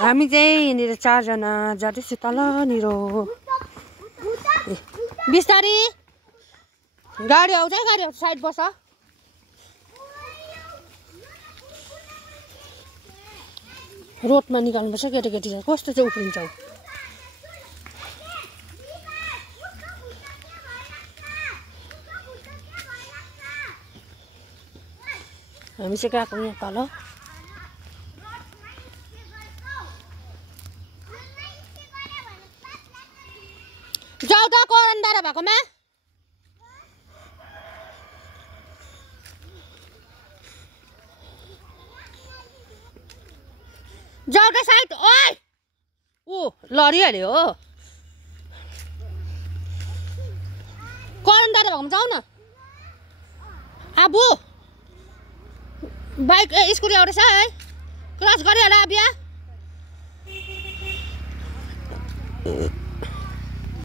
हामी चाहिँ यहाँनिर 4 जना जाँदैछु तलनिर बिस्तारी गाडी आउँछ साइड बस रोडमा निकाल्नुपर्छ केटाकेटी कस्तो चाहिँ उफ्रिन्छौ हामी चाहिँ गएको यहाँ तल जाऊ त करन्दारा भएकोमा जाऊ त साइड ओइ ऊ लडिहाल्यो हो करन्दारा भएकोमा जाऊ न आबु बाइक स्कुटी आउँदैछ है क्रस गरिहाल बिहा